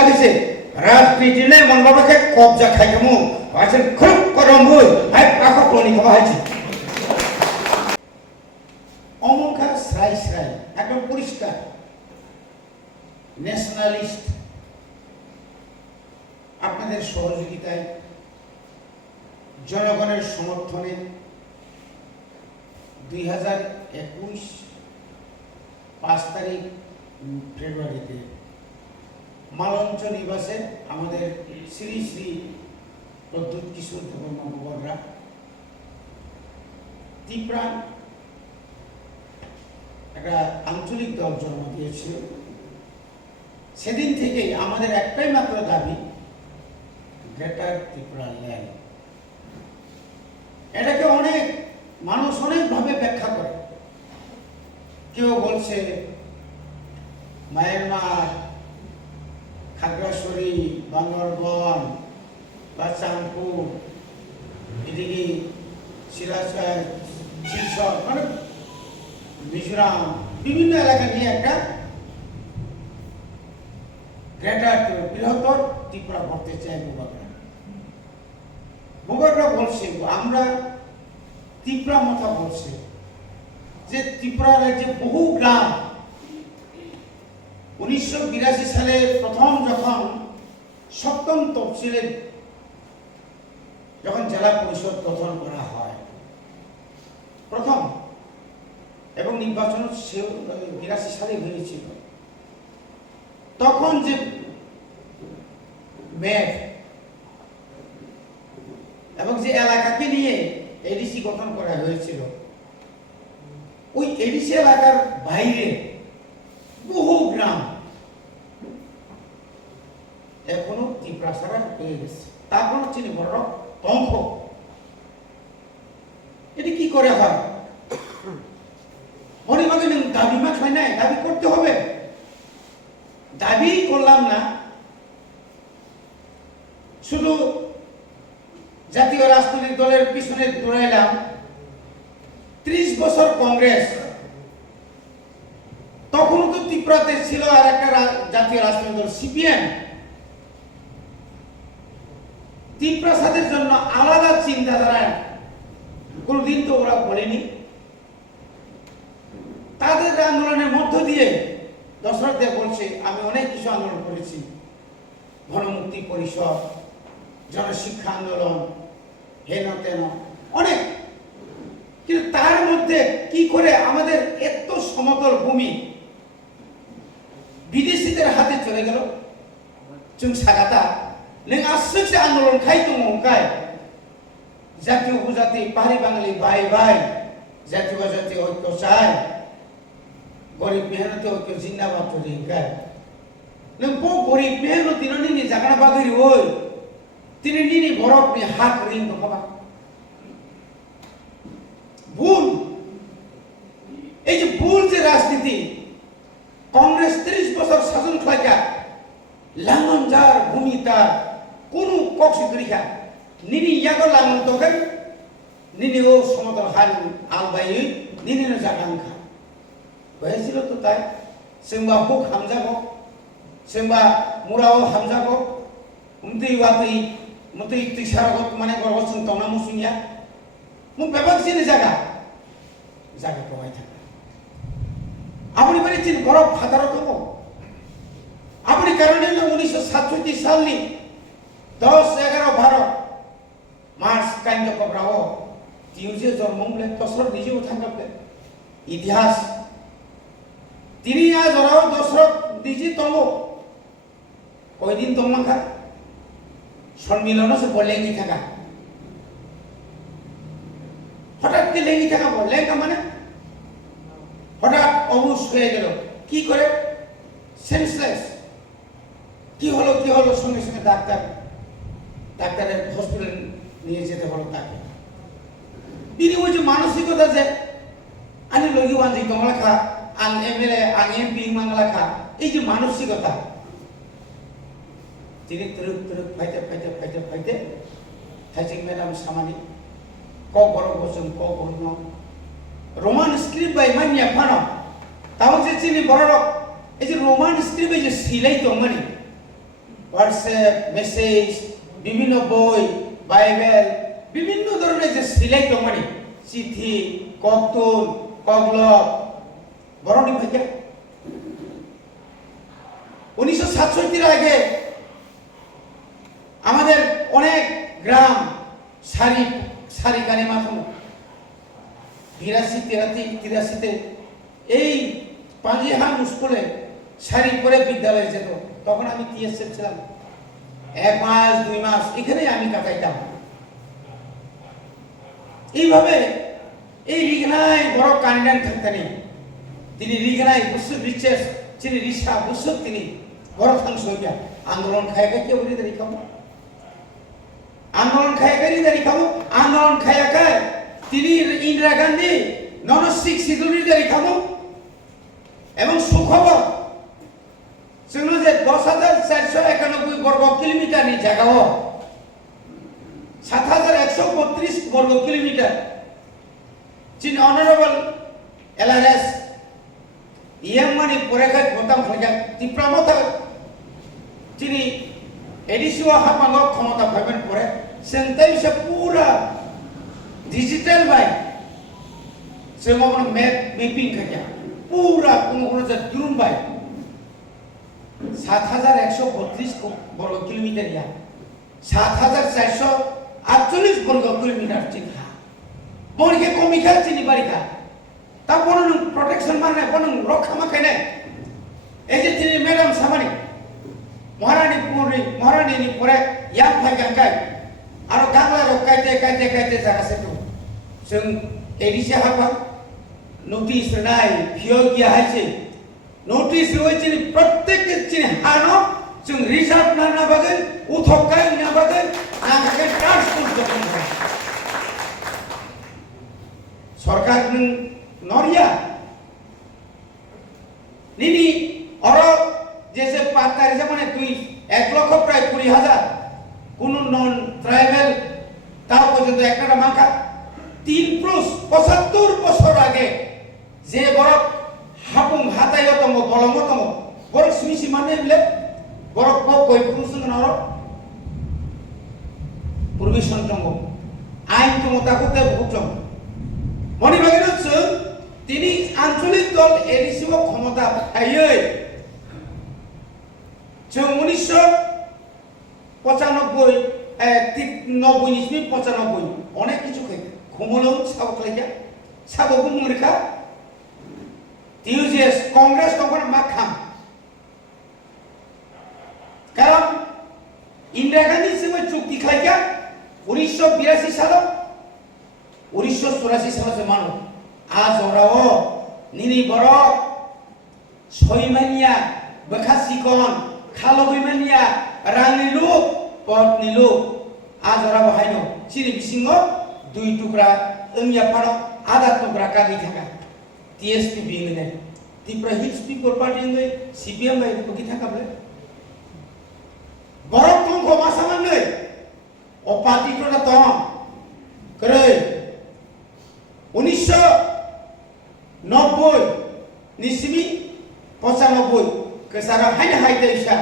লাগিছে রাজনীতিলে মনবাকে কবজা খাইমু আছে খুব করম হই আই পাখা প্লনি খাওয়া হয়েছে অমুখার শ্রাই শ্রাই একদম পরিষ্কার ন্যাশনালিস্ট আপনাদের সহযোগিতায় জনগণের সমর্থনে 2021 5 তারিখ ফেব্রুয়ারিতে মালঞ্চ নিবাসে আমাদের শ্রী শ্রী প্রদ্যুৎ কিশোর দেবের মহাবররা তীব্রান একটা আঞ্চলিক দল জন্ম দিয়েছিল। সেদিন থেকেই আমাদের একটাই মাত্র দাবি গ্রেটার ত্রিপুরা ল্যান্ড। এটাকে অনেক মানুষ অনেকভাবে ব্যাখ্যা করে। কেউ বলছে মায়ানমার, খাগড়াছড়ি, বান্দরবন বা চাঁদপুর, এদিকে শিলচর মানে মিজোরাম বিভিন্ন এলাকা নিয়ে একটা গ্রেটার বৃহত্তর ত্রিপুরা করতে চাই বুবাকরা বলছে আমরা ত্রিপুরা মতো বলছে যে ত্রিপুরা রাজ্যে বহু গ্রাম 1982 সালে প্রথম যখন সপ্তম তফসিলে যখন জেলা পরিষদ গঠন করা হয় প্রথম এবং নির্বাচন 82 সালে হয়েছিল তখন যে ম্যাপ এবং যে এলাকাকে নিয়ে এডিসি গঠন করা হয়েছিল ওই এডিসি এলাকার বাইরে বহু গ্রাম এখনো ত্রিপুরা ছাড়া হয়ে গেছে। তার কোনো চিনি বড় তংফ এটি কি করে হয় মনিবাদে দাবি মা খাই নাই দাবি করতে হবে। দাবি করলাম না শুধু জাতীয় রাজনৈতিক দলের পিছনে দৌড়াইলাম। 30 বছর কংগ্রেস তখনও তো ত্রিপুরাতে ছিল আর একটা জাতীয় রাজনৈতিক দল সিপিএম। ত্রিপুরা সাথের জন্য আলাদা চিন্তাধারা কোনদিন তো ওরা বলেনি। তাদের আন্দোলনের মধ্য দিয়ে দশরথ দেব বলছে আমি অনেক কিছু আন্দোলন করেছি, গণমুক্তি পরিষদ, জনশিক্ষা আন্দোলন, হেন তেন অনেক, কিন্তু তার মধ্যে কি করে আমাদের এত সমতল ভূমি বিদেশিদের হাতে চলে গেল। চুং সাগাতা নেই আশ্চর্য আন্দোলন খাইতো মঙ্কায় জাতীয় উপজাতি পাহাড়ি বাঙালি ভাই ভাই জাতীয় উপজাতি ঐক্য চায়, গরিব মেহনতি ঐক্য জিন্দাবাদ চলে গায়। নং গরিব মেহনতি নিনি জাগানা বাগিরি ওই তিনি নিনি বরফ নিয়ে হাত রিং খাবা ভুল। এই যে ভুল যে রাজনীতি কংগ্রেস 30 বছর শাসন খাইকা লাঙ্গন যার ভূমি তার কোন কক্ষ করিখা নিনি ইয়াগর লাঙ্গন তোকে নিনি ও সমতল হাল আলবাই নিনি জাগান খা হয়েছিল তো তাই সেম্বা হুক হামজাগো সেম্বা মুরাও হামজাগো উমতি ওয়াতি মতে ইতিসারগত মানে গর্বসন তনা মুসুনিয়া মু বেবাকসিনি জায়গা জায়গা কমাই থাকে আপনি বলেছেন বরফ ফাদারও দেবো আপনি কারণে 1967 সালনি 10, 11, 12 মার্চ কাইন্দ কবরাও তিউজে জন্ম বলে দশরথ নিজেও থাকবে ইতিহাস তিনি আজ ওরাও দশরথ নিজে তম ওই দিন তোমার খা সম্মিলনও সে বলেঙ্গি থাকা হঠাৎ কি লেঙ্গি থাকা বললেঙ্গা মানে হঠাৎ অবুশ হয়ে গেল কি করে সেন্সলেস কি হলো সঙ্গে সঙ্গে ডাক্তারের হসপিটাল নিয়ে যেতে হলো তাকে। তিনি ওই যে মানসিকতা যে আনি লগি ওয়ানজি তোমার খা আং এমএলএ আং এমপি মাংলা খা এই যে মানসিকতা তিনি তুরুক ফাইতে থাইচিং ম্যাডাম সামানি ক বড় বচন ক বর্ণ রোমান স্ক্রিপ্ট বাই মানিয়া ফানো তাও যে চিনি বড় এই যে রোমান স্ক্রিপ্ট এই যে সিলাই তো মানে হোয়াটসঅ্যাপ মেসেজ বিভিন্ন বই বাইবেল বিভিন্ন ধরনের যে সিলাই মানে চিঠি ককতুল কগলব বরণী ভাইয়া 1967 আগে আমাদের অনেক গ্রাম সারি সারি কানে মাথানো 83 এই পাঁজিহান স্কুলে সারি পরে বিদ্যালয়ে যেত তখন আমি টিএসএফ ছিলাম 1 মাস 2 মাস এখানেই আমি কাটাইতাম এইভাবে এই রিগনায় বড় কান্ডান থাকতেনি তিনি রিগনায় বসে রিচেস তিনি রিসা বসে তিনি বড় থাংস হইয়া আন্দোলন খায়গা কে বলি দাঁড়ি খাবো আন্দোলন খায়গারি দাঁড়ি খাবো আন্দোলন খায়াকায় তিনি ইন্দিরা গান্ধী ননস্টিক সিঁদুরি দাঁড়ি খাবো এবং সুখবর সেগুলো যে 10,491 বর্গ কিলোমিটারনি জায়গাও 7,132 বর্গ কিলোমিটার যিনি অনারেবল এলআরএস ইয়ামানি পরেখায় প্রথম হয়ে তীব্রমতা তিনি এডিসিও হামাঙ্গ ক্ষমতা পাবেন পরে সেন্টাই সে পুরা ডিজিটাল বাই সে মনে ম্যাপ ম্যাপিং খাইয়া পুরা কোনো যে ড্রোন বাই 7,132 বর্গ কিলোমিটার ইয়া 7,448 বর্গ কিলোমিটার চিন্তা বড়কে কমিকা চিনি বাড়িকা তা বড় প্রোটেকশন মানে বড় রক্ষা মাখায় এই যে তিনি ম্যাডাম সামানি মহারানী পরে ইয়াং ফাই গাंगाय आरो गांला कायते जागासे दं जों एडिसि हाबा नोटिस नाय फियो गया हाइसे नोटिस होय चिनि प्रत्येक चिनि हानो जों रिजार्व ना बागै उथकाय ना बागै आंखाके ट्रान्सपोर्ट जखन सरकार नरिया निनी और जैसे 5 तारीख माने तुई 1 লক্ষ প্রায় 20,000 কোন নন ট্রাইবাল তাও পর্যন্ত একটা মাখা 75 বছর আগে যে বড় হাপুং হাতায়তম বলমতম বড় সুমিসি মানে বলে বড় কই পুরুষন নর পূর্বিশন তম আইন তমতা করতে ভুটম মনিবাগের তিনি আঞ্চলিক দল এডিসিও ক্ষমতা পাইয়ে जों 1995 অনেক কিছু খাই ঘুমলো সাবক লাইয়া সাবক মুরখা টিউজিএস কংগ্রেস তখন মাখাম কারণ ইন্দিরা গান্ধী সঙ্গে চুক্তি খাইয়া 1982 সালে 1984 সালে যে মানো আজ ওরাও নিনি বড় সইমানিয়া বেখাসিকন খালবিমানিয়া রাংনিলু পটনিলু আজরা বাহাইনো চিনি বিসিংও 2 টুকরা ওমিয়া পানো আধা টুকরা কাগি থাকা টিএসপি বিংনে ত্রিপুরা হিলস পিপল পার্টি নই সিপিএম বাই বকি থাকা বলে বড় কম মাসামান নই ও পার্টি তোটা তো করে 1990 নিসিমি 95 কেসারা হাইনা হাইতে ইসা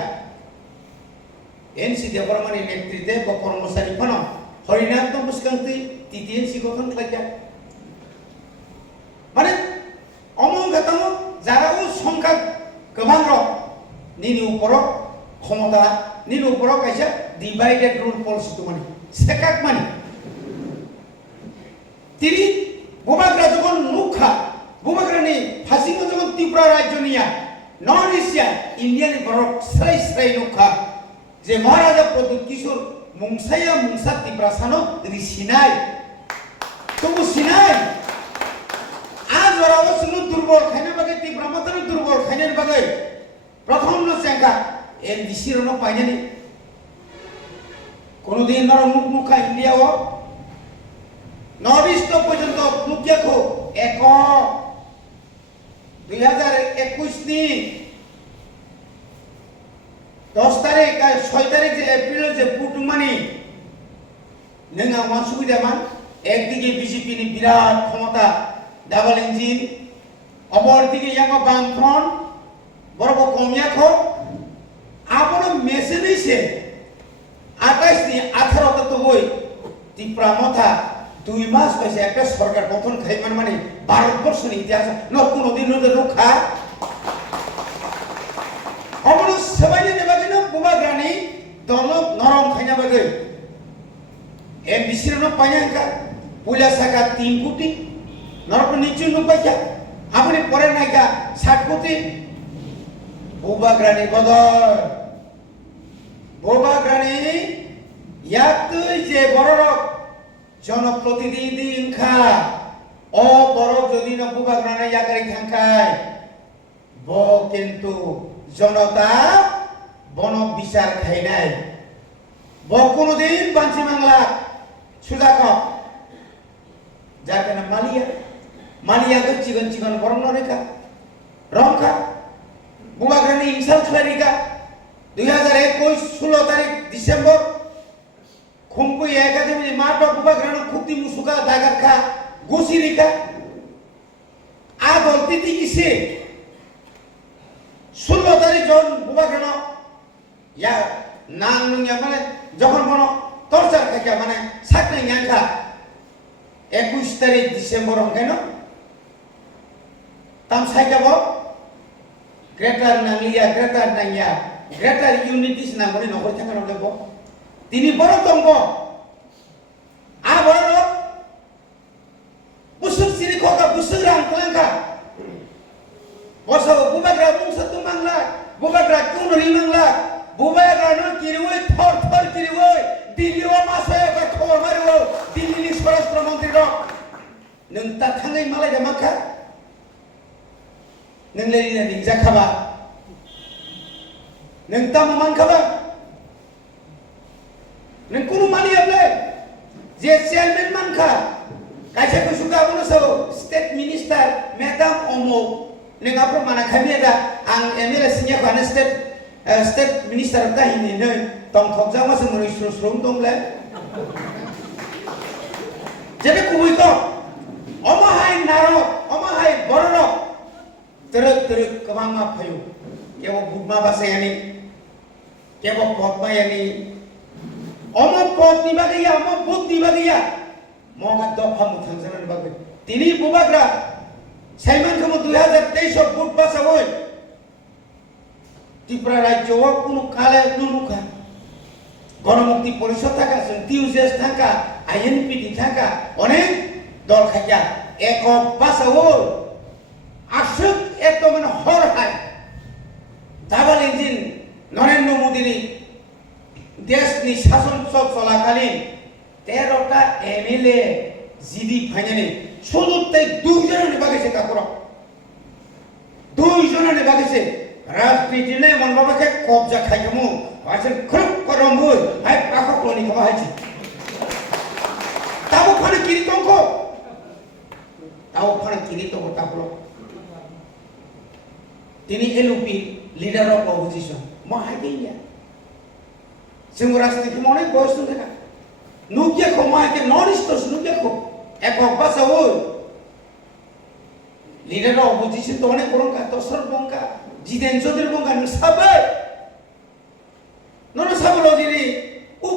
এনসি দেবরমানি নেতৃত্বে বা কর্মচারী ফন হরিনাথ মুস্কান্তি টিটিএনসি গঠন খাইয়া মানে অমঙ্গতম যারাও সংখ্যা গোবাং র নিনি উপর ক্ষমতা নিনি উপর কাইসা ডিভাইডেড রুল পলিসি তো মানে সেকাক মানে তিনি বোবাগ্রা যখন নুখা বোবাগ্রানি ফাসিঙ্গ যখন ত্রিপুরা রাজ্য নিয়া নন এশিয়ান ইন্ডিয়ান বড় স্রাই নুখা যে মহারাজা প্রদ্যুৎ কিশোর মুংসাইয়া মুংসা ত্রিপুরা সানো রিসিনাই তবু সিনাই আজ ওরা অবশ্যই দুর্বল খাইনে বাগে ত্রিপুরা মাত্র দুর্বল খাইনের বাগে প্রথম চেঙ্কা এর দিশিরনো পাইনি কোনদিন নর মুখ মুখা ইন্ডিয়াও নর্থ ইস্ট পর্যন্ত মুখ্যকো এক 2021 নি 10 তারিখ 6 তারিখ যে এপ্রিল যে পুটুমানি নঙ্গা মান সুবিধা মান একদিকে বিজেপি নি বিরাট ক্ষমতা ডাবল ইঞ্জিন অপরদিকে ইয়াঙ্গ বামফ্রন্ট বড় কমিয়াখো আপন মেসেজই 20 28 ni 18 তো বই ত্রিপুরা মথা 2 মাস পয়সা একটা সরকার গঠন খাই মানে ভারতবর্ষের ইতিহাস ন কোনোদিন ওদের রক্ষা অমন সবাইনে নেবাগে না বুবাগ্রানি দল নরম খাইনা বাগে এমবিসি নো পাইয়াঙ্কা পুলা সাকা 3 কোটি নরক নিচু নো পাইয়া আপনি পরে নাইকা 60 কোটি বুবাগ্রানি বদল বুবাগ্রানি ইয়াতুই যে বড় জনপ্রতিনিধি ইনখা ও বড় যদি ন বুবাগ্রানি ইয়াকারি থাঙ্কায় ব কিন্তু জনতা বন বিচার খাই নাই ব কোনদিন বাঞ্চি বাংলা সুজাক যার কেন মালিয়া চিকন চিকন বর্ণ রেখা রংখা বুবাগ্রানি ইনসাল খেলারিকা 2021 16 তারিখ ডিসেম্বর খুমকুই একাডেমি মাঠ বুবাগ্রানি খুক্তি মুসুকা দাগার খা গুসিরিকা আদল তিতি কিসে 16 তারিখ জন বুবাগ্রানি ইয়া নাং নুঙ্গা মানে যখন বনো টর্চার খাইকা মানে সাকনে জ্ঞানখা 21 তারিখ ডিসেম্বর কেন তাম সাইকাব গ্রেটার নাঙ্গিয়া গ্রেটার ইউনিটিস নামনি নগর থাকানো দেব তিনি বড় তঙ্গ আ বড় বুসুক সিরি খোকা বুসুক রাং তলাঙ্কা বসো বুবাগ্রা মুংসা তুমাংলা বুবাগ্রা কোন রিমাংলা বুবাগ্রা ন কিরিওই থর থর কিরিওই দিল্লিও মাসে বা খবর মারিও দিল্লিনি স্বরাষ্ট্র মন্ত্রী র নং তা থাঙ্গাই মালাই দে মাখা नों लेरिना निजा खाबा नों ताम मान खाबा नों कुनु मानियाब्ले जे चेयरमैन मानखा कायसा को सुगा बनो सो स्टेट मिनिस्टार मैडम ओमो नों आपरो माना खामियादा आं एमएलए सिनिया खाने स्टेट मिनिस्टार दा हिनि नै तम थकजा मासे मनि स्रम दंले जेबे कुबुइ को अमाहाय नारो अमाहाय बररो teruk kemama payu kewo bugma basayani kewo potmayani omo pot ni bagiya omo but ni bagiya moga dofa muthangsanan bagbe tini bubagra saiman kamo 2023 but basa hoy Tripura রাজ্য কোনো কালে নুনুকা গণমুক্তি পরিষদ থাকা টিউজেস থাকা আইএনপিটি থাকা অনেক দল খাইয়া একক বাসা হোল আসুক এত মানে হর হায় ডাবল ইঞ্জিন নরেন্দ্র মোদীর দেশনি শাসন চলাকালীন 13টা এমএলএ জিডি ফাইনালি শুধু তাই 2 জনের বাগেছে কাকুর 2 জনের বাগেছে রাজনীতিলে মন বাবাকে কবজা খাইমু আসল খুব করমু আই পাখা কোনি খাওয়া হইছে তাও ফানে কিরিতঙ্ক তাহলো তিনি এলওপি লিডার অফ অপোজিশন মহাইয়া जों राजनीति मावनाय बयस दं जोंहा नुगियाखौ माहायके नन इस्टस नुगियाखौ एকক बासाव लिडार अफ अपोजिशन तो अनेक बरंका दसर बंका जिदेन चौधरी बंका नों साबै नन साबलो दिनै उ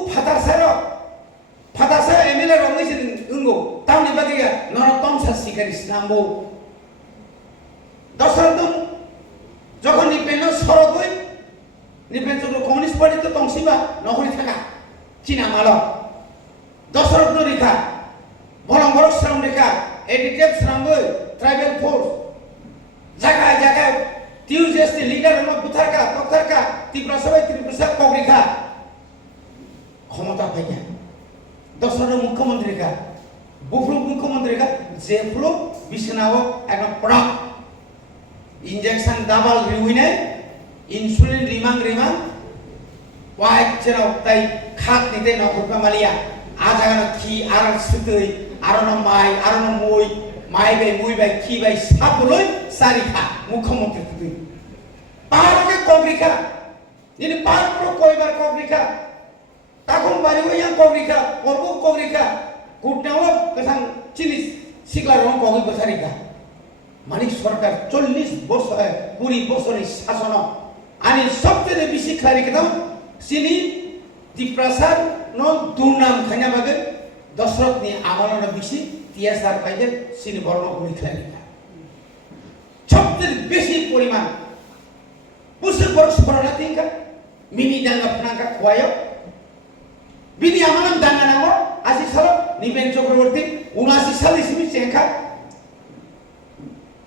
फादासा एमएलए रंगैसे ओंगौ तावनि बागैया नन तमसा सिगारिस नांगौ दसर दं যখন নিপেন সরগই নিপেন যখন কমিউনিস্ট পার্টি তো তংসিবা নগরী থাকা চীনা মাল দশরথ রেখা বলম্বর শ্রম রেখা এডিটেভ শ্রমগই ট্রাইবেল ফোর্স জায়গায় জায়গায় টিউজেসনি লিডার হল বুথারকা তক্তারকা ত্রিপুরা সবাই ত্রিপুরা কগরিখা ক্ষমতা পাইয়া দশরথ মুখ্যমন্ত্রী রেখা বুফলু মুখ্যমন্ত্রী রেখা জেফলু বিছনাও একদম পড়া इंजेक्शन दाबाल रिउइने इंसुलिन रिमांग वाइट जेराव ताई खात निते नखरपा मालिया आजागाना खि आरो सुतै आरो न माइ मुइ बाय खि बाय सापुलै सारिखा मुख्यमंत्री तुइ पारके कग्रिखा निनि पारप्रो कयबार कग्रिखा ताखम बारिबो यां कग्रिखा करबो कग्रिखा गुटनाव गोसां चिनि सिगला रं कगि बसारिखा मानिक सरकार 40 বছর 20 বছরের শাসন আনি সবচেয়ে বেশি খালি কেন sini diprasar no durnam khanya bagai Dashrath ni amala bisi TSR paije sini borno kuni khlani সবচেয়ে বেশি পরিমাণ পুষে বরস পড়া তিনকা মিনি ডাঙ্গা ফনাঙ্কা খোয়ায় বিনি আমানাম ডাঙ্গা নাম 80 সাল নিবেন চক্রবর্তী 79 সাল ইসমি চেখা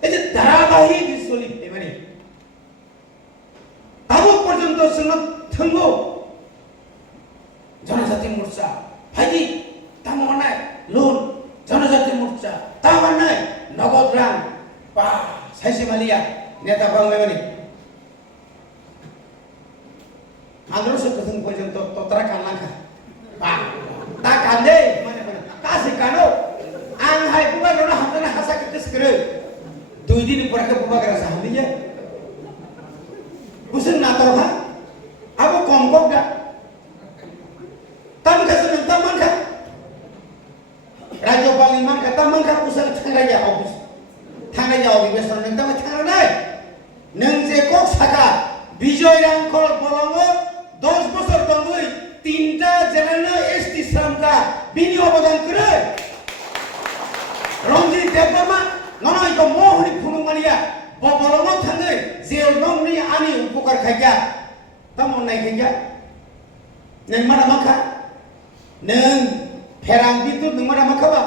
এই যে ধারাবাহিক চলি এবারে তাবো পর্যন্ত শুনো থামবো জনজাতি মোর্চা ভাইজি তামনায় লোন জনজাতি মোর্চা তামনায় নগদ রান বা সাইসে মালিয়া নেতা বাংলাবাড়ি আন্দোলন প্রথম পর্যন্ত ততরা কানলাখা বা তা কান্দে মানে কাছে কানো আং হাই বুবা রনা হামনা হাসা কিস করে 2 দিন পরে কে বুবা গরা সাহাবিয়ে বুঝেন না তো হ্যাঁ আবো কম কম দা তাম কাছে তামান খা রাজ্যপাল ইমান কা তামান খা উসাল থাঙ্গাইয়া অফিস থাঙ্গাই যাও বিবেচনা নং তামে থাঙ্গা নাই নং যে কক সাকা বিজয় রাংখল বলঙ্গ 10 বছর তঙ্গই 3টা জেনারেল এসটি শ্রমকা বিনি অবদান করে রঞ্জিত দেববর্মা ননই তো মোহনি ফুনুমানিয়া বলঙ্গ থাঙ্গই যে নংনি আনি উপকার খাইয়া তামন নাই খাইয়া নং মানা মাখা নং ফেরাং বিদ্যুৎ নং মানা মাখাবা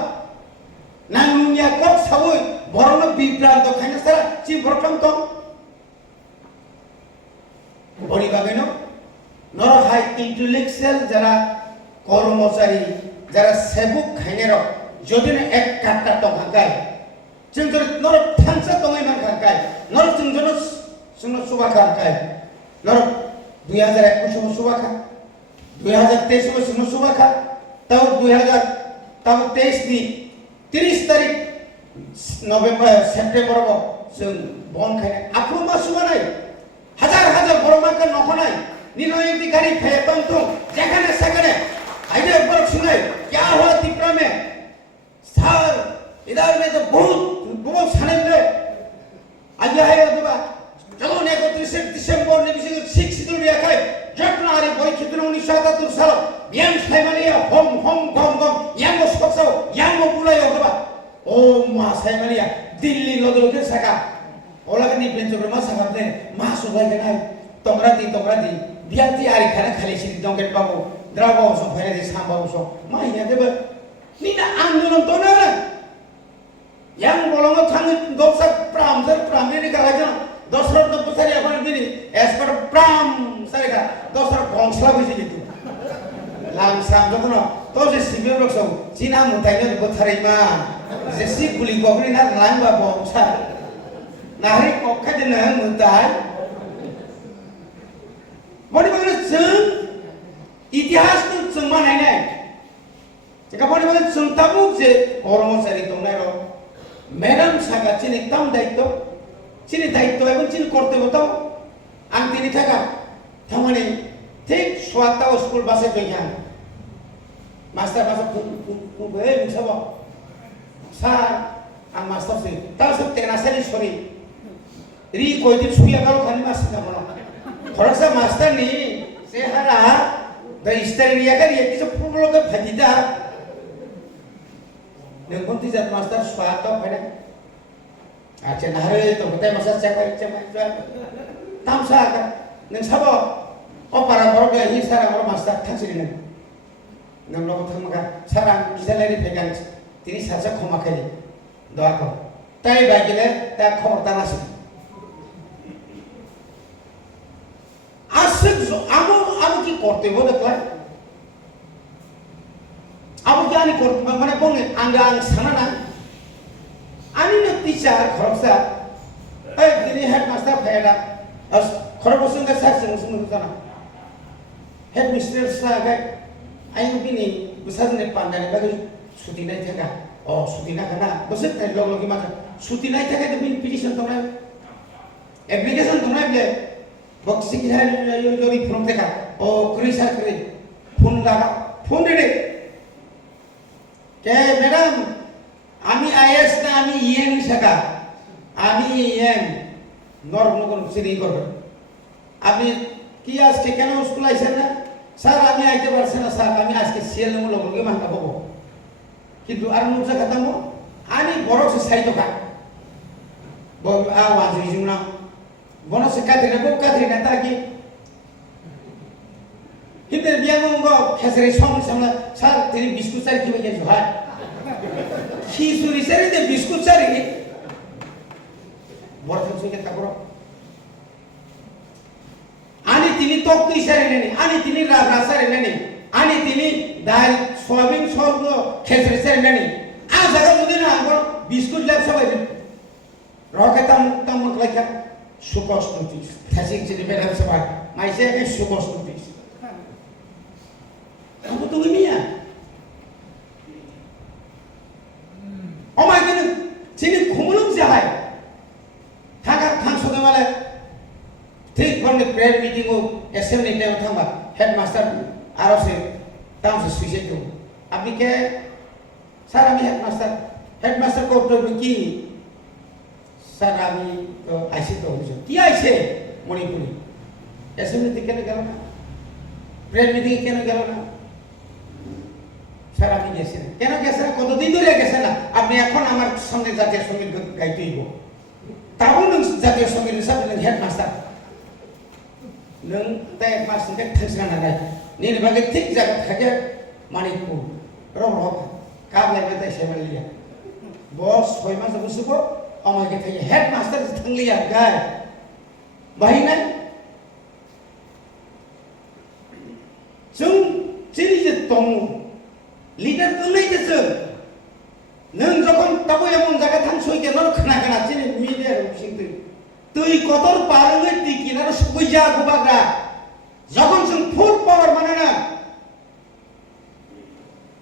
নাংনুনিয়া কক সাবই বরণ বিভ্রান্ত খাইনা সারা চি বরকম তো বড়ি বাগেনো নর হাই ইন্টেলেকচুয়াল যারা কর্মচারী যারা সেবক খাইনের যদি এক কাটা টকা গায় जों नर थांसा दङै मान खाय नर जों जन जोंनो सुबा खाय नर 2021 सुबा खा 2023 में जोंनो सुबा खा तब 2023 नि 30 तारिख नभेम्बर सेप्टेम्बर जों बन खाय आपलो मा सुबा नाय हजार हजार बरमा का नखनाय निर्णय गाड़ी फेतन तो जेखाने सेखाने आइडे पर सुने क्या हुआ त्रिपुरा में सर इधर में तो बहुत साने में आज है अथवा चलो ने 31 दिसंबर ने बिसे 6 दिन रखाय जटनारी बय खितन 1977 साल बियान साइमालिया होम होम गम गम यांगो सकसो यांगो बुलाय अथवा ओ मा साइमालिया दिल्ली लगे साका ओलागनि पेन्चोर मा सागाबने मा सुबाय गनाय तंग्रा दी बियाति आरि खाना खाली सिरि दंगेट बाबू द्राबो सो फायना दि सामबाबू सो मा या देबे निना आन्दोलन तो ना yang bolongo thang dosa pramini ka aja dosar to pusari apan bini as per pram sareka dosar gongsla bisi gitu lam sam jokono to je sibir lok so china mutai ne bothari ma je si guli gogni na lang ba bongsa nari kokha de na mutai boni bagna jeng इतिहास को जमा नाय नाय जेका बनि बनि जों ताबु जे कर्मचारी दंनाय रो मैडम सागा चिनी तम दायित्व एवं चिनी करते बताओ आं तिनी थाका थामाने ठीक स्वाता स्कूल बासे गया मास्टर बासे कुबे मुसाबो सार आं मास्टर से ता सब तेना सारी सरी री कोई दिन सुया गालो खानी मास्टर का बनो खरसा मास्टर नी से हरा द हिस्टोरिया का ये किस प्रॉब्लम का फजिता नोंखौ टीचार मास्टर स्वागत फैदों आच्छा नारे तो बताय मास्टर चेक तामसा का नों साबो अपारा बरग हि सारा बर मास्टर थांसिरि नों लोग थांमगा सारा बिसालारि फैगान तिनि सासे खमाखारि दवाखौ ताइ बागिले ता खबर दानासि आसक आमो की करते हो देखला अब क्या नहीं करते मैंने बोले आंगांग साना ना आनी न टीचर खरबसा ए दिनी हेडमास्टर फायदा अस खरबसुं का सार जों जाना हेडमिस्ट्रेस सा गय आयु बिनी बुसाजने पांडाने बागै सुति नाय थागा अ सुति ना खाना बसे ते लग लगी मा सुति नाय थागा बिन पिटिशन तनाय एप्लीकेशन तनाय बले बक्सी की है योरी फ्रॉम देखा ओ क्रिसा करे फोन लगा फोन दे के मैडम आमी आईएस ना आमी ईएम सका आमी ईएम नॉर्म नगन सिरी करबे আপনি কি আজকে কেন স্কুল আইছেন না স্যার আমি আইতে পারছি না স্যার আমি আজকে সিএল লগে মানটা পাবো কিন্তু আর মুজা খাতামো ani borok se sai to ka bo awa ju juna bono se kadri na bo kadri na ta ki hinde biang ngo khasre song samla sar teri biskut sari ki baje jha ki suri sari de biskut sari borok se ke ta koro ani tini tok tu sari neni ani tini ra sari neni ani tini dal soyabin sorgo khasre sari neni a jaga যদি না আমগো biscuit লাগ সবাই রকেতাম তাম Laika সুকষ্ট piece থাসিক যদি বেরাম সবাই মাইসে কে সুকষ্ট piece আমগো তুমি মিয়া ও মাই গড চিনি খুমলুম যাহাই থাকা থাং সদে মানে ঠিক কোন প্রেয়ার মিটিং ও অ্যাসেম্বলি টাইম থামবা হেডমাস্টার আর সে তাম সে সুইসে তো আপনি কে স্যার আমি হেডমাস্টার কর্তব্য কি স্যার আমি তো আইসি তো কি আইসে মণিপুরি অ্যাসেম্বলিতে কেন গেল না প্রেয়ার মিটিং কেন গেল না স্যার আমি গেছি না কেন গেছে না কতদিন ধরে গেছে না আপনি এখন আমার সঙ্গে জাতীয় সঙ্গীত গাইতে হইব তাও নং জাতীয় সঙ্গীত হিসাবে নং হেডমাস্টার নং তাই মাসকে থাকছিনা না গাই নিন বাগে ঠিক জায়গা থাকে মণিপুর রব কাবলাই বেতাই সেমালিয়া বস 6 মাস বুঝবো আমাকে থেকে হেডমাস্টার থাকলিয়া গায় বাহি নাই जों চিনি যে তং লিডার কইতেছে নং যখন তাবো এমন জায়গা থান সইকে নর খানা খানা চিনি মিডিয়ার সিংতে তুই কতর পারলে তুই কিনার সুইজা গোবাগরা যখন जों ফুল পাওয়ার মানে না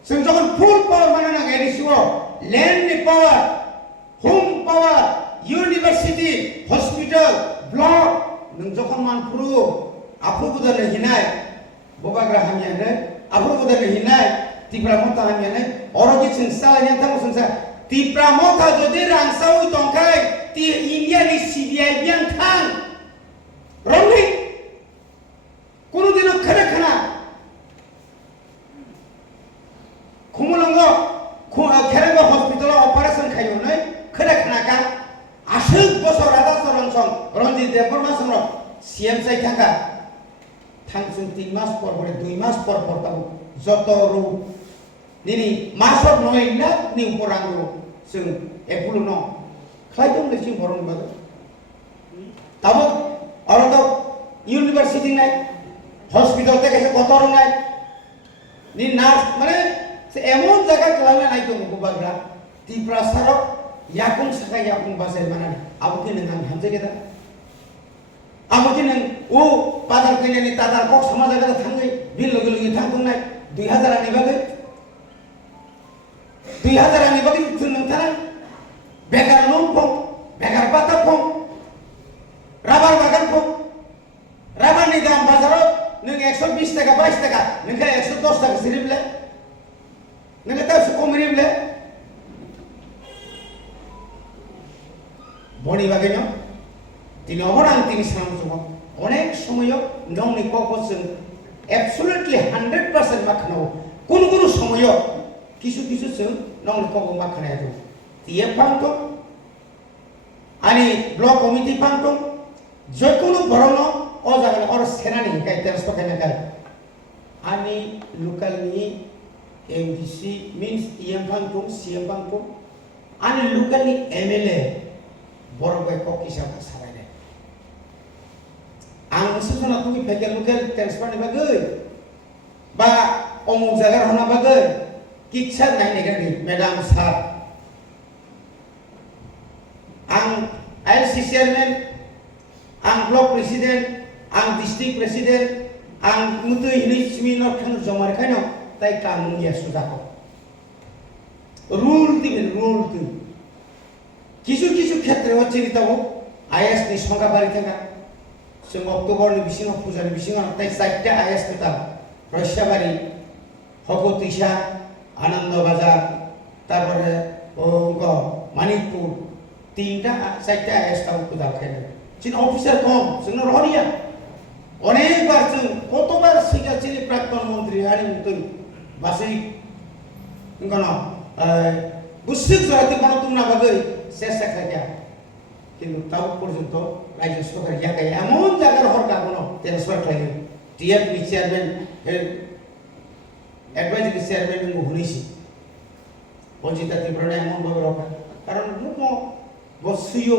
जों যখন ফুল পাওয়ার মানে না এরিসিও ল্যান্ড পাওয়ার হোম পাওয়ার ইউনিভার্সিটি হসপিটাল ব্লক নং যখন মানপুরু আফুগুদানে হিনাই ববাগ্রা হামিয়ানে আফুগুদানে হিনাই তিপ্রামতা হামিয়ানে অরজি সিনসালানিয়া থামো সিনসা তিপ্রামতা যদি রাংসাউ তংখাই তি ইন্ডিয়ানি সিবিআই বিয়াং থাং রংনি কোনদিনও খানা খানা খুমলঙ্গ খেরেঙ্গ হসপিটাল অপারেশন খাইও নয় খেরে খানাকা আশিক বছর রাধা চরণ সং রঞ্জিত দেববর্মা সং সিএম চাই থাকা থাংসুং 3 মাস পর পরে 2 মাস পর পর তাও যত রু নিনি মাসর নয় না নি উপরাঙ্গ जों এগুলো ন খাইতো নেছি বরং বাদ তাও আর তো ইউনিভার্সিটি নাই হসপিটাল থেকে কত রং নাই নি নার্স মানে এমন জায়গা খালামে নাই তো গোবাগ্রা তিপ্রা সারক ইয়াকুং সাকা ইয়াকুং বাসাই মানানি আবুকে নং হামজে গেদা আবুকে নং ও পাদার কইনানি তাদার কক সমাজ জায়গা থাঙ্গই বিল লগে লগে থাঙ্গুং নাই 2000 আনি বাগে 2000 আনি বাগে তুন থানা বেকার লোন ফম বেকার পাতা ফম রাবার বাগান ফম রাবার নি দাম বাজারত নং 120 টাকা 22 টাকা নংকা 110 টাকা সিরিবলে nggak tahu suku mirip le, boni bagainya, tidak orang tinggi sama semua, onek semuanya nong ni kokoseng, absolutely 100% makna, kunu semuanya, kisu seng nong ni kokos makna itu, tiap pangtung, ani blok komite pangtung, jokunu barono, oh jangan orang senani kayak terus pakai nakal, ani lokal ni MDC means EM Bangkok, CM Bangkok, and locally MLA, Borobay Koki Saka Sarade. Ang susuna tumi peke local transfer ni bagay, ba omong jagar hona bagay, kitsa nai negari, Madam Sar. Ang ILC chairman, ang block president, ang district president, ang mutu ini semino kan jomar kanyo. তাই কানুন ইয়া সুদাকো rule দিবেন rule দিন কিছু ক্ষেত্রে হচ্ছে নিতাবো is নি সংখ্যা বাড়ি থাকা जों অক্টোবর নি বিসিং পূজানি বিসিং তাই 4টা আইএস পেতাম রয়সাবাড়ি হকতিসা আনন্দ বাজার তারপরে মানিকপুর 3টা 4টা আইএস তাও পেতাম খাইলে চিন অফিসার কম जोंनो রহরিয়া অনেকবার কতবার শিখাচ্ছিলেন প্রাক্তন মন্ত্রী হারি মতন বাসি কেন বুঝতে জড়াতে গণতন্ত্র না বাগে চেষ্টা খাইয়া কিন্তু তাও পর্যন্ত রাজ্য সরকার জায়গায় এমন জায়গার হরকা কোনো তেরা সরকার টিএফপি চেয়ারম্যান অ্যাডভাইজারি চেয়ারম্যান শুনেছি অজিতা ত্রিপুরা এমন ভাবে রক্ষা কারণ বসিও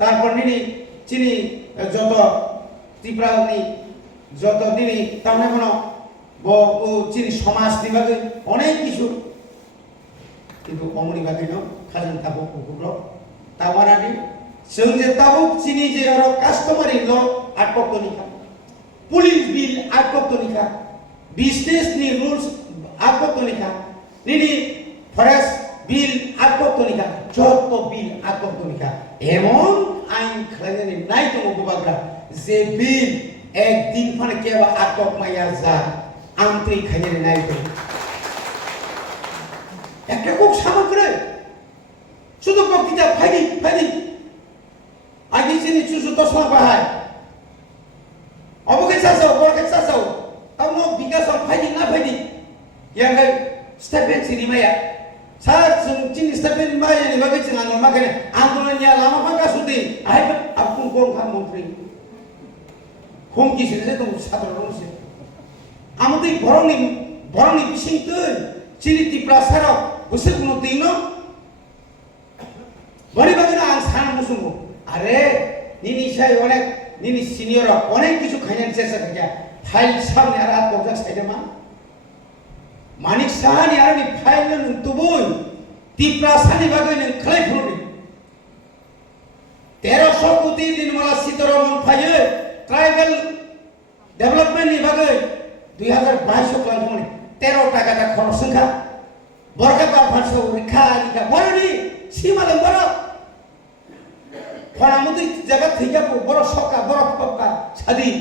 তারপর নিনি চিনি যত ত্রিপুরা যত দিনই তাহলে কোনো চিনি সমাজ বিভাগে অনেক কিছু কিন্তু অমনি বাকি খাজান তাবুক কুকুর তাওয়ারানি जों जे ताबुक चिनी जे कास्टमारि ल आटकतनिखा पुलिस बिल आटकतनिखा बिजनेस नि रुल्स आटकतनिखा निनि फरेस्ट बिल आटकतनिखा जत बिल आटकतनिखा एमन आइन खालायनानै नाय दङ गोबाग्रा जे बिल एक दिन फान केबा आटक माया जा आंत्रि खायनानै नाय दङ একটা খুব সামগ্রী শুধু বক্তৃতা ফাইদি আগে চিনি চুষু দশমা বাহায় অবকে চাচাও বড়কে চাচাও তাও বিকাশ ফাইদি না ফাইদি ইয়াঙ্গাই স্টেপেন সিরিমায়া সার চিনি স্টেপেন মায়া নি বাগে চিনা ন মাকে আন্দোলন নিয়া লামা ফাঁকা সুদি আই আপন কোন খান মন্ত্রী হোম কি সিনে তো সাধারণ সে আমাদের বরনি বিশিংতে চিনি ত্রিপুরা সারা বসে কোনো দিন বড়ি বাগে না সারা মুসুমো আরে নিনি সাই অনেক নিনি সিনিয়র অনেক কিছু খাইনান চেষ্টা থাকে ফাইল সামনে আর আত বক্তা সাইডে মানিক সাহানি আর নি ফাইল নং তুবুই ত্রিপুরা সানি বাগে নং খালাই ফুরনি 1300 কোটি দিন মালা সীতারমন ফাইয়ে ট্রাইবাল ডেভেলপমেন্ট নি বাগে 2022 ক্লান মনে 13 টাকাটা খরচ সংখ্যা বরকা বা ফাঁসো রেখা নিকা বড়নি সীমালে বড় ফরামতি জায়গা থেকে বড় সরকার বড় পাপ্পা স্বাধীন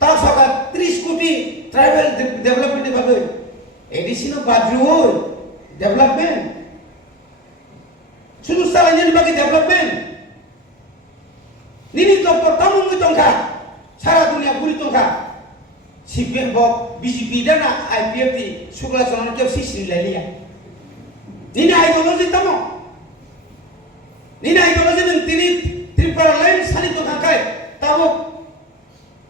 তার সরকার 30 কোটি ট্রাইবাল ডেভেলপমেন্ট ভাবে এডিশনাল বাজরু ডেভেলপমেন্ট শুধু সারাঞ্জন বাকি ডেভেলপমেন্ট নিনি তো তামুঙ্গি টঙ্কা সারা দুনিয়া পুরি টঙ্কা সিপিএম বক বিজেপি দানা আইপিএফটি শুক্লা চলন কেউ সিসি লাইলিয়া নিনি আইডিওলজি তামো নিনি আইডিওলজি নং তিনি ত্রিপুরা লাইন সানি তো খাকাই তাবো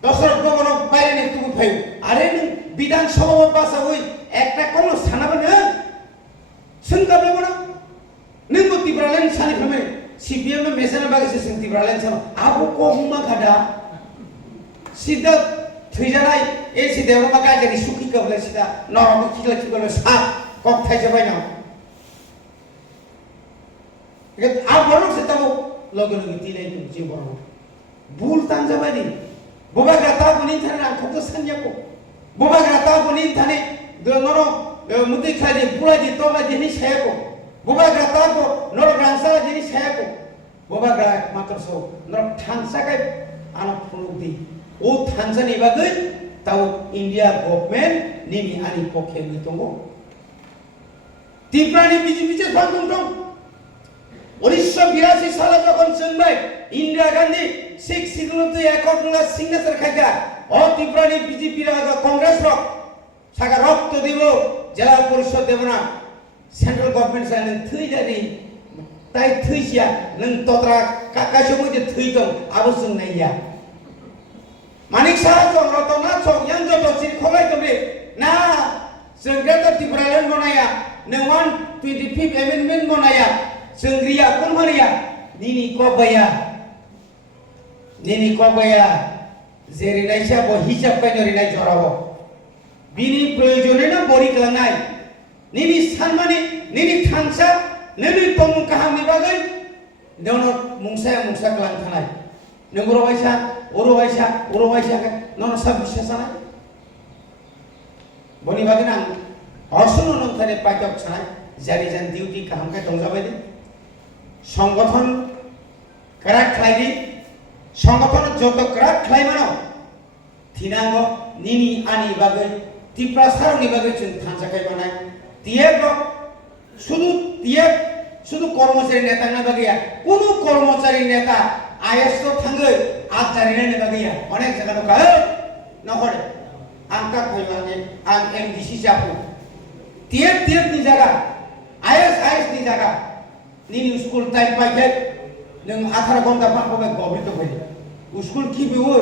দশরথ ভবন বাইরে নে তুবু ফাই আরে নং বিধানসভা পাসা হই একটা কোন সানাবে না সংকাবে বড় নং ত্রিপুরা লাইন সানি ফেমে সিপিএম মেসেনা বাগে সে ত্রিপুরা লাইন সানো আবো কো হুমা খাডা সিদ্ধা থৈজানাই এই সি দেবরমা গাজারি সুখী কবলে সিধা নরম কিলা কি বলে সাপ কক থাইছে বাই না একে আ বড় সে তাবো লগে লগে তিলাই তো জি বড় ভুল তানজা বাদি বোবা গ্রাতা বনি থানে আ খতো সানজাকো বোবা গ্রাতা বনি থানে নর মুতি খাদি পুরা দি তোবা দিনি ছায়াকো বোবা গ্রাতা কো নর গ্রানসা দিনি ছায়াকো বোবা গ্রা মাত্র সো নর ঠানসা কাই আনা ফুলুক দি ও থানজানি বাগে তাও ইন্ডিয়া গভর্নমেন্ট নিনি আনি পক্ষে নিতঙ্গো ত্রিপুরানি বিজেপি বান্ধব 1982 সালে যখন চেন্নাই ইন্দিরা গান্ধী শিখ সিদ্ধান্ত এককলা সিগনেচার খাইকা ও ত্রিপুরানি বিজেপি কংগ্রেস রক সাকা রক্ত দিব জেলা পরিষদ দেব না সেন্ট্রাল গভর্নমেন্ট সাইন থই জানি তাই থইছিয়া নং তত্রা কাকাশো মধ্যে থই দং আবসং নাইয়া মানিক সাহা চং রতনা চং ইয়াং যত চির খলাই তবে না সেগ্রেটা ত্রিপুরা ল্যান্ড বনায়া নে 125 অ্যামেন্ডমেন্ট বনায়া সেংগ্রিয়া কোন মারিয়া নিনি কবায়া যে রিনাইসা ব হিসাব কাইন রিনাই জরাবো বিনি প্রয়োজনে না বড়ি কালাই নিনি সানমানি নিনি থানসা নিনি তমু কাহামনি বাগৈ দেওন মুংসা কালাং থানাই নগর বাইসা ওরো বাইসা নন সব বিশ্বাস নাই বনি বাগে না অসুন নন্থানে পাইতক ছানাই জারি জান ডিউটি কাহামকে দংজাবাই দি সংগঠন করাক খাইদি সংগঠন যত করাক খাই মানো থিনাঙ্গ নিনি আনি বাগে ত্রিপুরা সারনি বাগে চুন থানসা খাই বানাই শুধু কর্মচারী নেতা না বাগিয়া কোন কর্মচারী নেতা आईएस तो थांगो आज जारिनाय नेबा गैया अनेक जायगा दंखा नखरे आं का कइमाने आं एमडीसी जाफु टिएफ नि जायगा आईएस नि जायगा निनि स्कुल टाइम पाइके नों 18 घन्टा पाखोबे गबित फैदो स्कुल की बेवो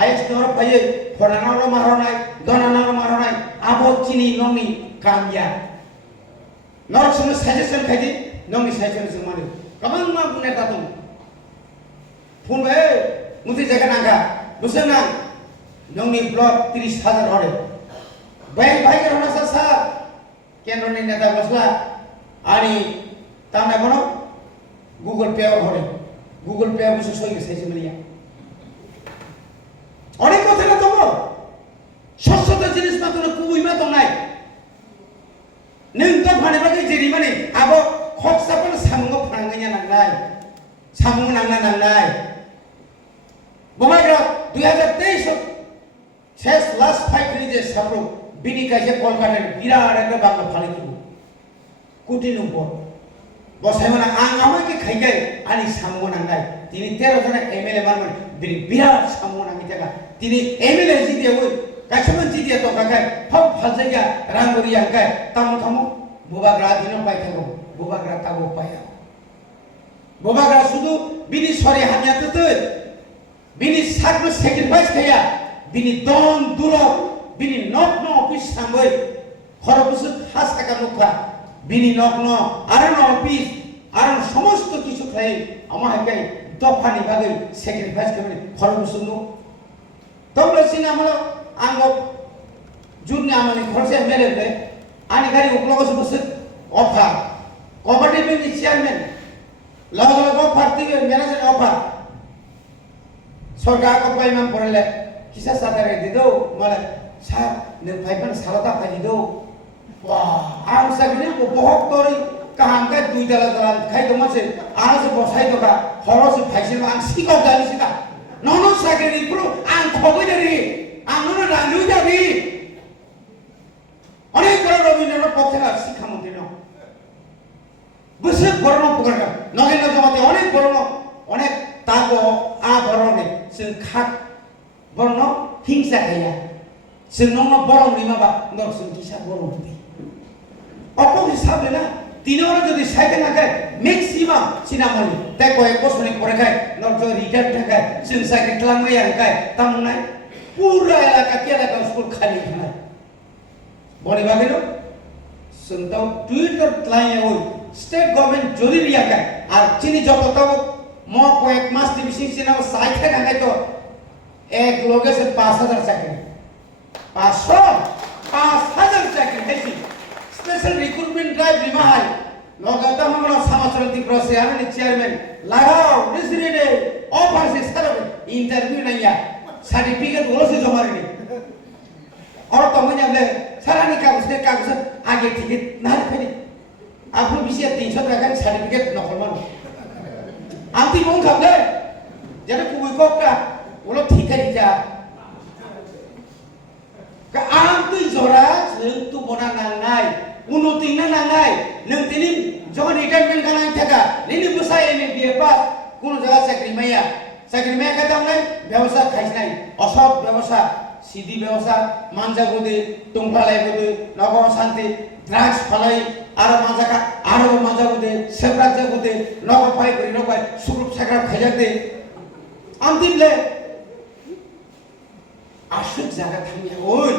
आईएस नर फायो फरानावल मारनाय दनानावल मारनाय आबो चिनि नंनि कामया नर सुनो सजेशन खायदि नंनि सजेशन मानो कमान मा बुंनाय दं फन बे मुझे जगह नांगा बुझे ना नंनि ब्लॉक 30,000 हरे बैंक भाई के होना सा केंद्र नि नेता बसला आणि तामना बनो गूगल पे हरे गूगल पे बुझे सही सही मिलिया अनेक কথা না তো সস্তা জিনিস না তো কুই মা তো নাই नों तो फाने बागै जेरि माने आबो खक्सापन सामुंगो फानांगैया नांनाय सामुंगो नांनाय बमाग्रा 2023 शेष लास्ट फाइट जे साप्रो बिनि काजे कलकाता बिराद एक बांगा फालिखि कोटि नम्बर बसायमना आं आमाके खाइगाय आनि सामुंगो नांनाय तिनि 13 जना एमएलए मानमोन बिनि बिराद सामुंगो नांगि थागा तिनि एमएलए जिदियावो गासैबो जिदिया तो काकाय फम फालजाया रांगरिया काय तामु बुबाग्रा दिनो पाइथागो बुबाग्रा तागो पाया बुबाग्रा सुदु बिनि सरि हानिया ततो बिनि सागनो सेक्रिफाइस खाया बिनि दन दुरो बिनि नग्न अफिस सामबै खरबुसु हासाका नुखा बिनि नग्न आरो अफिस आरो समस्त किछु खाय आमाहाय दफानि बागै सेक्रिफाइस खामनि खरबुसु नु तबले सिनामलो आंगो जुननि आमानि खरसे मेलेबे आनि गारि उक्लगो बस अफार कमिटि बेनि चेयारमैन लगो अफार तिबे मैनेजर अफार सरकार को पाइमान पड़ले किसा सादारे दिदो माले सा ने फाइफन सालता फाजिदो वाह आम सागने को बहुत तोरी काम का दुई दला खाइ दो मसे आना से बसाइ दो का हरो से फाइसिन आं सिको जानि सिका ननो सागरे प्रो आं खबै दरि आं ननो रांजु जाबि अनेक बड़ रविन्द्र पक्षे शिक्षा मंत्री न बसे बर्ण पुगरा नगेन्द्र जमाते अनेक बर्ण अनेक तागो आ बरणे जों खात बर्ण हिंसा खाया जों नंग बरं नि माबा नर जों किसा बरं दि अको हिसाब लेना तीनों যদি সাইকে নাকে ম্যাক্সিমাম সিনামনি তাই কয়েক বছরই পরে খায় নর जो রিটায়ার থাকায় जों সাইকে ক্লামই আনকায় তামনাই পুরো এলাকা কি এলাকা স্কুল খালি খায় বনে বাগেলো সন্তাও টুইটার ক্লাইয়ে ওই স্টেট গভর্নমেন্ট যদি রিয়াকায় আর চিনি যত তব म কয়েক মাস দিবিসি সিনাম সাইকে নাকায় তো এক লোকে সে 5000 চাকরি 5000 চাকরি হেসি स्पेशल रिक्रूटमेंट ड्राइव रिमाहाय नगाता हमला समाजरांति प्रसे आनि चेयरमैन लागाओ रिसरिडे ऑफर से सरब इंटरव्यू नैया सर्टिफिकेट ओलसे जमा रे और तो मने ले सारानि कागज आगे टिकट ना फेरि आफु बिसे 300 टाका सर्टिफिकेट नखलमान आंति मों खाबले जेने कुबै कोका ओलो ठिकाइ जा का आं तुइ जरा जों तु बना नांनाय उन्नतिना नांनाय नों तिनि जगन रिटायरमेंट गानाय थाका निनि बुसाय एमए बिए पास कोन जागा साख्रि माया का दामनाय व्यवसाय खाइसनाय असब व्यवसाय सिद्धि व्यवसाय मानजा गुदे तुंगफालाय गुदे नगम शांति ड्राग्स फालाय आरो मानजा गुदे सेब्राजा गुदे नगम फाय गरि नगय सुग्रुप साग्रा खाइजा दे आंतिबले आशुक जागा थांनिया ओय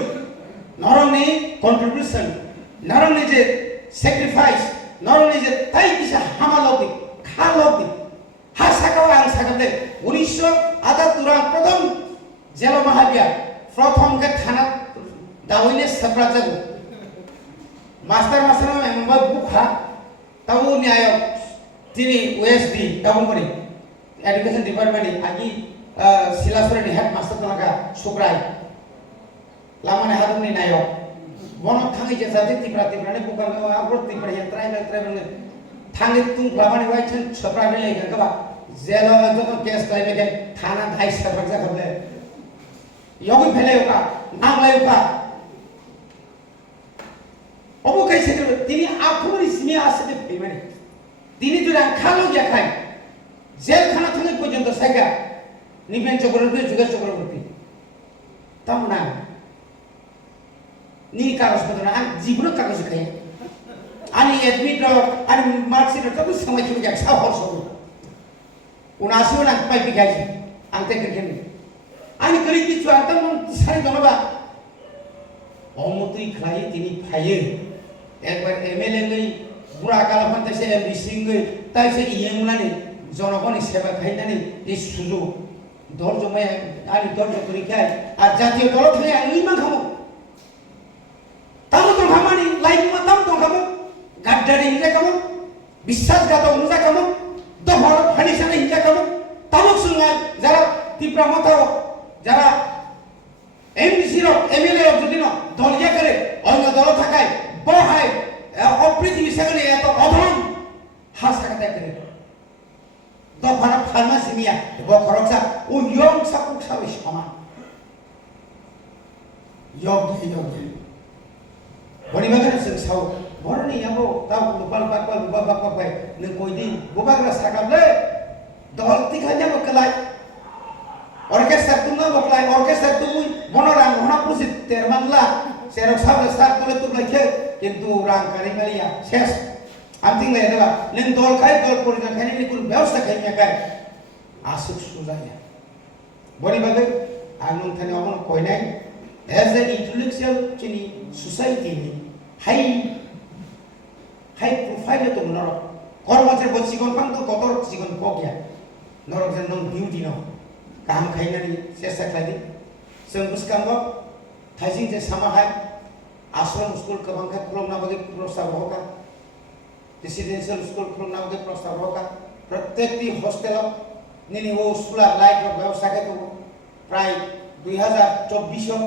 नरनि कन्ट्रिबिउशन नरनि जे सैक्रिफाइस नरनि जे ताइ किसा हामालदि खालदि हासाकाव आं सागदे 1978 प्रथम जेल महाबिया प्रथम के थाना दावइने सब्राजागु मास्टर एमबाद बुखा ताउ न्याय तिनि ओएसडी दावमनि एजुकेशन डिपार्टमेंट आगि सिलासुरनि हेड मास्टर तनागा सुग्राय लामाने हादुनि नायो बन थांगि जे जाते तिब्राने बुका आब्रो तिब्रा या ट्राइबल थांगि तुं लामाने वाइछन सब्राने लेगा गबा जेल जको केस लाइबे के थाना धाइ सब्रा जागले यगि फेलेउका नांलायुका अबो कैसे तिनी आफुनि सिमी आसे फेमाने तिनी जुरा खालो गया खाय জেলখানা থেকে পর্যন্ত সাইকা নিবেন চক্রবর্তী যুগেশ চক্রবর্তী তাম না নি কাগজপত্র না জীবন কাগজ খাই ani admit ro ani marksheet ro tabu samai ki jak sa hor sobu una asiu na pai pi gaji ante kerken ani kari kichu anta mon sari donaba omotri khlai tini phaye ekbar mla ngai bura kala phante se mb singoi tai se iemulani জনগণ সেবা খাইতানি এই সুযোগ দল জমায় আর দল পরীক্ষায় আর জাতীয় দল থেকে আইমান খামো তাম তো খামানি লাইন মা তাম তো খামো গাদ্দারি হিংসা খামো বিশ্বাসঘাত হিংসা খামো দফর ফানিসানে হিংসা খামো তামক সঙ্গে যারা তীব্র মাথাও যারা এমডিসি র এমএলএ র যদি দল ইয়া করে অন্য দল থাকায় বহায় অপৃথিবী সেখানে এত অধম হাসাকাতা করে দফানা ফার্মাসি মিয়া বখরকসা ও ইয়ং সাকুক সাবে সমান ইয়গে বনিবাগান जों साव बरनि याबो ताव लुपाल पाकपा लुबा बाकपाय नों कयदिन बोबाग्रा सागाबले दल तिखाया बकलाय orkestra tunga boklay orkestra tumuy bonorang hona pusi termangla serok sabe start kole tublay ke kintu rang karingalia ses amting lay deba nen dol khai dol porijan khai ni kun byabstha khai nya kai asuk sujaya boni bage anung thani amon koi nai as an intellectual chini society ni high profile to norok kormocher bo sigon pang to kotor sigon pokya norok jan nong beauty no काम खाइनानि सेस्ता खालायदि जों बुसकांगो थाइजिं जे सामाहाय आश्रम school गोबांखा खुलुमना बागै प्रस्ताब होका residential school खुलुमना बागै प्रस्ताब होका प्रत्येकटी हस्टेलाव निनि वो स्कुला लाइट रो व्यवस्था के तो प्राय 2024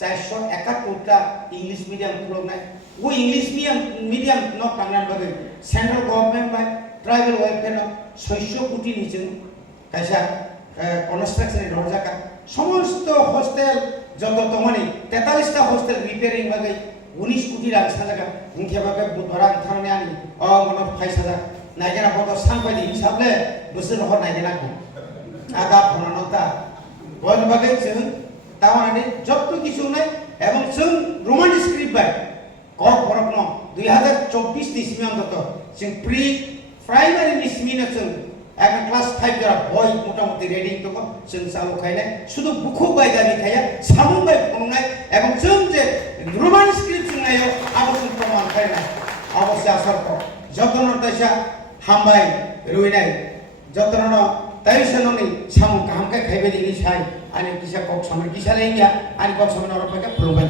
471टा इंग्लिश मीडियम खुलुमनाय वो इंग्लिश मीडियम न कांगनान बागै central government by tribal welfare न 600 कोटी निजों कायसा কনস্ট্রাকশন রজাকা সমস্ত হোস্টেল যত তমনি 43টা হোস্টেল রিপেয়ারিং বাগৈ 19 কোটি রাং সাজাকা ইনকে বাগৈ বুধবারা থানে আনি মন ফাইসাজা নাইজেনা বত সাংপাইদি হিসাবলে বছর হর নাইজেনা কো আদা ফনানতা বল বাগৈ जों তাওয়ানি যত কিছু নাই এবং जों রোমান স্ক্রিপ্ট বাই কক বরক ন 2024 নি সিমি অন্তত जों প্রি প্রাইমারি নি সিমি না जों এখন ক্লাস 5 যারা বই মোটামুটি রেডি তো जों চালু খাইলে শুধু বুকু বাই গানি খাইয়া সামুন বাই ফংনাই এবং जों যে রোমান স্ক্রিপ্ট শুনায় আবশ্যক প্রমাণ খাই না অবশ্য আসর যতন তাইসা হামবাই রুইনাই যতন তাইসননি সামুন কামকা খাইবে দিনি সাই আনি কিসা কক সামনে কিসা লাইয়া আনি কক সামনে অরপাকে ফলবাই